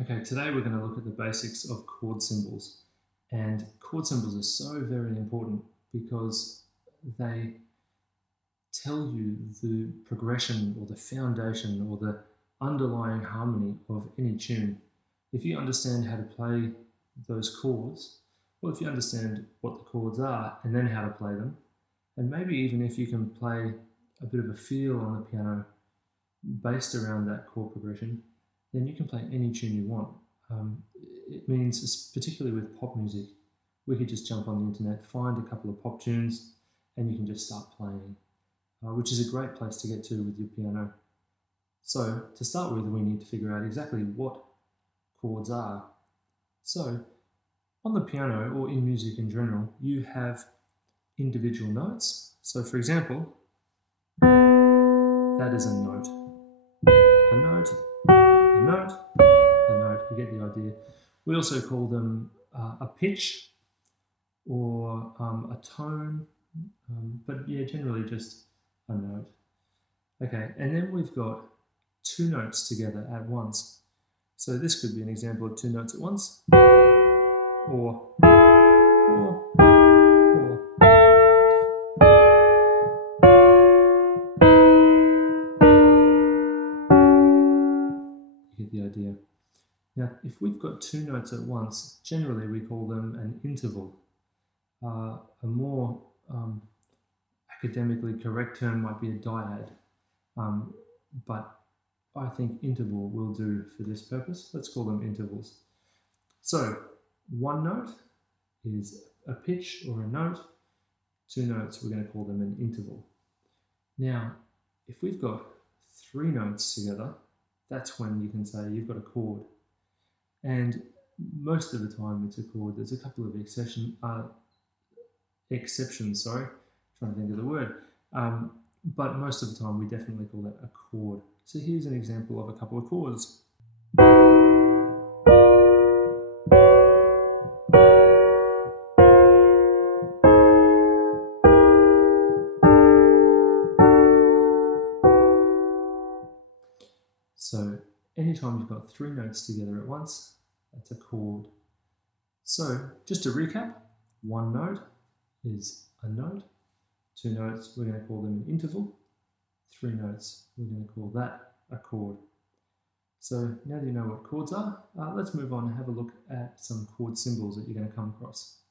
Okay, today we're going to look at the basics of chord symbols. And chord symbols are so very important because they tell you the progression or the foundation or the underlying harmony of any tune. If you understand how to play those chords, or if you understand what the chords are and then how to play them, and maybe even if you can play a bit of a feel on the piano based around that chord progression, then you can play any tune you want. It means, particularly with pop music, we could just jump on the internet, find a couple of pop tunes, and you can just start playing, which is a great place to get to with your piano. So to start with, we need to figure out exactly what chords are. So on the piano, or in music in general, you have individual notes. So for example, that is a note. A note, a note, a note, you get the idea. We also call them a pitch or a tone, but yeah, generally just a note. Okay, and then we've got two notes together at once. So this could be an example of two notes at once, or. You get the idea. Now, if we've got two notes at once, generally we call them an interval. A more academically correct term might be a dyad, but I think interval will do for this purpose. Let's call them intervals. So one note is a pitch or a note. Two notes, we're going to call them an interval. Now, if we've got three notes together, that's when you can say you've got a chord. And most of the time it's a chord. There's a couple of exceptions, trying to think of the word. But most of the time we definitely call that a chord. So here's an example of a couple of chords. So anytime you've got three notes together at once, that's a chord. So just to recap, one note is a note. Two notes, we're going to call them an interval. Three notes, we're going to call that a chord. So now that you know what chords are, let's move on and have a look at some chord symbols that you're going to come across.